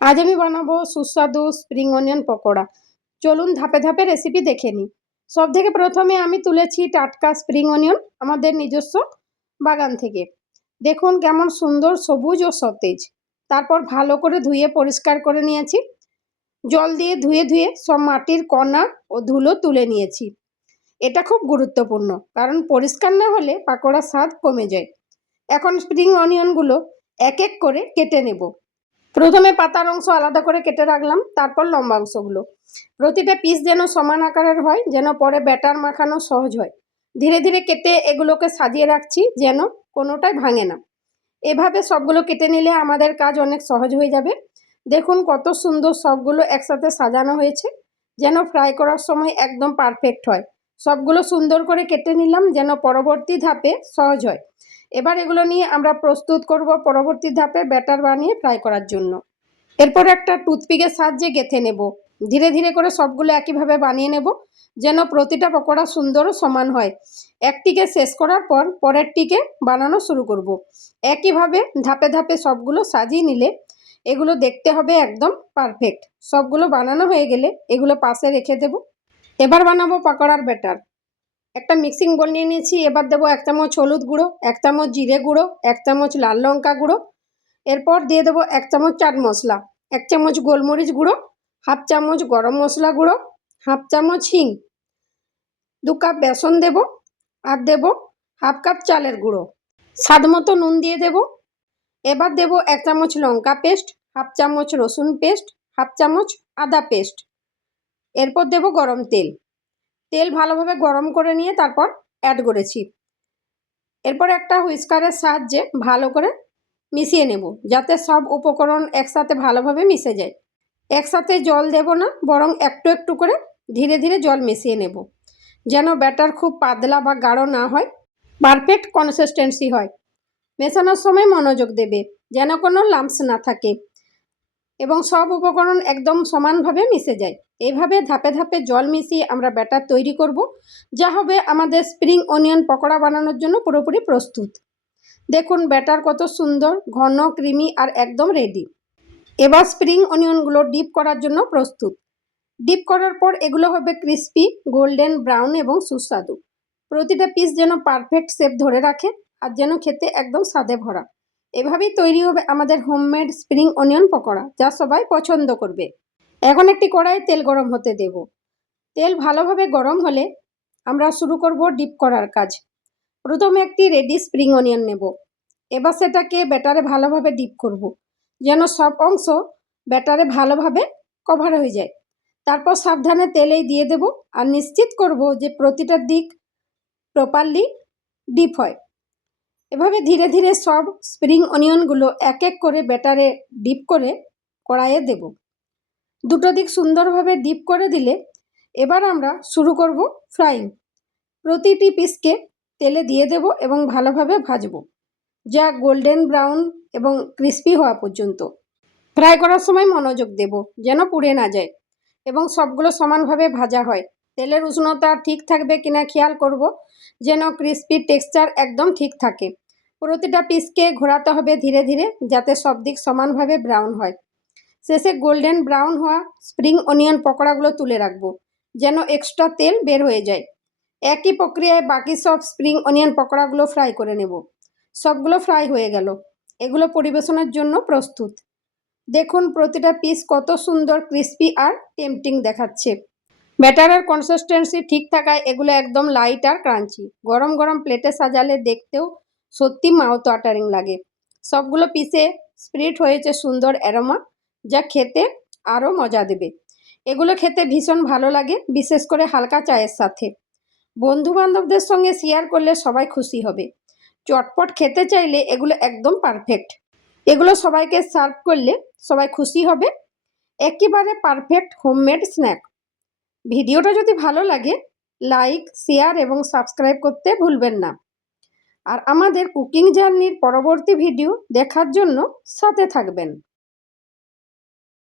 আজ আমি বানাবো সুস্বাদু স্প্রিং অনিয়ন পকোড়া। চলুন ধাপে ধাপে রেসিপি দেখে নিই। সব থেকে প্রথমে আমি তুলেছি টাটকা স্প্রিং অনিয়ন আমাদের নিজস্ব বাগান থেকে। দেখুন কেমন সুন্দর সবুজ ও সতেজ। তারপর ভালো করে ধুয়ে পরিষ্কার করে নিয়েছি। জল দিয়ে ধুয়ে ধুয়ে সব মাটির কণা ও ধুলো তুলে নিয়েছি। এটা খুব গুরুত্বপূর্ণ, কারণ পরিষ্কার না হলে পাকোড়ার স্বাদ কমে যায়। এখন স্প্রিং অনিয়নগুলো এক এক করে কেটে নেব। প্রথমে পাতার অংশ আলাদা করে কেটে রাখলাম, তারপর লম্বা অংশগুলো। প্রতিটা পিস যেন সমান আকারের হয়, যেন পরে ব্যাটার মাখানো সহজ হয়। ধীরে ধীরে কেটে এগুলোকে সাজিয়ে রাখছি যেন কোনোটাই ভাঙে না। এভাবে সবগুলো কেটে নিলে আমাদের কাজ অনেক সহজ হয়ে যাবে। দেখুন কত সুন্দর সবগুলো একসাথে সাজানো হয়েছে, যেন ফ্রাই করার সময় একদম পারফেক্ট হয়। সবগুলো সুন্দর করে কেটে নিলাম যেন পরবর্তী ধাপে সহজ হয়। এবার এগুলো নিয়ে আমরা প্রস্তুত করব পরবর্তী ধাপে ব্যাটার বানিয়ে ফ্রাই করার জন্য। এরপর একটা টুথপিকের সাহায্যে গেঁথে নেব। ধীরে ধীরে করে সবগুলো একইভাবে বানিয়ে নেব, যেন প্রতিটা পকোড়া সুন্দর ও সমান হয়। একটিকে শেষ করার পর পরেরটিকে বানানো শুরু করব। একইভাবে ধাপে ধাপে সবগুলো সাজিয়ে নিলে এগুলো দেখতে হবে একদম পারফেক্ট। সবগুলো বানানো হয়ে গেলে এগুলো পাশে রেখে দেব। এবার বানাবো পকোড়ার ব্যাটার। একটা মিক্সিং বোল নিয়ে নিয়েছি। এবার দেবো 1 চামচ হলুদ গুঁড়ো, 1 চামচ জিরে গুঁড়ো, 1 চামচ লাল লঙ্কা গুঁড়ো। এরপর দিয়ে দেবো 1 চামচ চাট মশলা, 1 চামচ গোলমরিচ গুঁড়ো, হাফ চামচ গরম মশলা গুঁড়ো, হাফ চামচ হিং, 2 কাপ বেসন দেব, আর দেব হাফ কাপ চালের গুঁড়ো। স্বাদ মতো নুন দিয়ে দেব। এবার দেব 1 চামচ লঙ্কা পেস্ট, হাফ চামচ রসুন পেস্ট, হাফ চামচ আদা পেস্ট। এরপর দেব গরম তেল। তেল ভালোভাবে গরম করে নিয়ে তারপর অ্যাড করেছি। এরপর একটা হুইস্কারের সাহায্যে ভালো করে মিশিয়ে নেব, যাতে সব উপকরণ একসাথে ভালোভাবে মিশে যায়। একসাথে জল দেব না, বরং একটু একটু করে ধীরে ধীরে জল মিশিয়ে নেব, যেন ব্যাটার খুব পাতলা বা গাঢ় না হয়, পারফেক্ট কনসিস্টেন্সি হয়। মেশানোর সময় মনোযোগ দেবে যেন কোনো লাম্পস না থাকে এবং সব উপকরণ একদম সমানভাবে মিশে যায়। এইভাবে ধাপে ধাপে জল মিশিয়ে আমরা ব্যাটার তৈরি করব, যা হবে আমাদের স্প্রিং অনিয়ন পকোড়া বানানোর জন্য পুরোপুরি প্রস্তুত। দেখুন ব্যাটার কত সুন্দর, ঘন, ক্রিমি আর একদম রেডি। এবার স্প্রিং অনিয়নগুলো ডিপ করার জন্য প্রস্তুত। ডিপ করার পর এগুলো হবে ক্রিস্পি, গোল্ডেন ব্রাউন এবং সুস্বাদু। প্রতিটা পিস যেন পারফেক্ট শেপ ধরে রাখে আর যেন খেতে একদম স্বাদে ভরা। এভাবেই তৈরি হবে আমাদের হোমমেড স্প্রিং অনিয়ন পকোড়া, যা সবাই পছন্দ করবে। এখন একটি কড়াইয়ে তেল গরম হতে দেব। তেল ভালোভাবে গরম হলে আমরা শুরু করব ডিপ করার কাজ। প্রথমে একটি রেডি স্প্রিং অনিয়ন নেব। এবার সেটাকে ব্যাটারে ভালোভাবে ডিপ করব, যেন সব অংশ ব্যাটারে ভালোভাবে কভার হয়ে যায়। তারপর সাবধানে তেলেই দিয়ে দেব আর নিশ্চিত করব যে প্রতিটা দিক প্রপারলি ডিপ হয়। এভাবে ধীরে ধীরে সব স্প্রিং অনিয়নগুলো এক এক করে ব্যাটারে ডিপ করে কড়াইয়ে দেব। দুটো দিক সুন্দরভাবে ডিপ করে দিলে এবার আমরা শুরু করব ফ্রাইং। প্রতিটি পিসকে তেলে দিয়ে দেব এবং ভালোভাবে ভাজবো, যা গোল্ডেন ব্রাউন এবং ক্রিস্পি হওয়া পর্যন্ত। ফ্রাই করার সময় মনোযোগ দেব যেন পুড়ে না যায় এবং সবগুলো সমানভাবে ভাজা হয়। তেলের উষ্ণতা ঠিক থাকবে কিনা খেয়াল করব, যেন ক্রিস্পি টেক্সচার একদম ঠিক থাকে। প্রতিটা পিসকে ঘোরাতে হবে ধীরে ধীরে, যাতে সব দিক সমানভাবে ব্রাউন হয়। শেষে গোল্ডেন ব্রাউন হওয়া স্প্রিং অনিয়ন পকোড়াগুলো তুলে রাখবো, যেন এক্সট্রা তেল বের হয়ে যায়। একই প্রক্রিয়ায় বাকি সব স্প্রিং অনিয়ন পকোড়াগুলো ফ্রাই করে নেব। সবগুলো ফ্রাই হয়ে গেল। এগুলো পরিবেশনের জন্য প্রস্তুত। দেখুন প্রতিটা পিস কত সুন্দর ক্রিস্পি আর টেম্পটিং দেখাচ্ছে। ব্যাটারের কনসিস্টেন্সি ঠিক থাকায় এগুলো একদম লাইট আর ক্রাঞ্চি। গরম গরম প্লেটে সাজালে দেখতেও সত্যি মাউথ ওয়াটারিং লাগে। সবগুলো পিসে স্প্রিট হয়েছে সুন্দর অ্যারোমা, যা খেতে আরও মজা দেবে। এগুলো খেতে ভীষণ ভালো লাগে, বিশেষ করে হালকা চায়ের সাথে। বন্ধু বান্ধবদের সঙ্গে শেয়ার করলে সবাই খুশি হবে। চটপট খেতে চাইলে এগুলো একদম পারফেক্ট। এগুলো সবাইকে সার্ভ করলে সবাই খুশি হবে। একেবারে পারফেক্ট হোমমেড স্ন্যাক। ভিডিওটা যদি ভালো লাগে লাইক, শেয়ার এবং সাবস্ক্রাইব করতে ভুলবেন না। আর আমাদের কুকিং জার্নির পরবর্তী ভিডিও দেখার জন্য সাথে থাকবেন।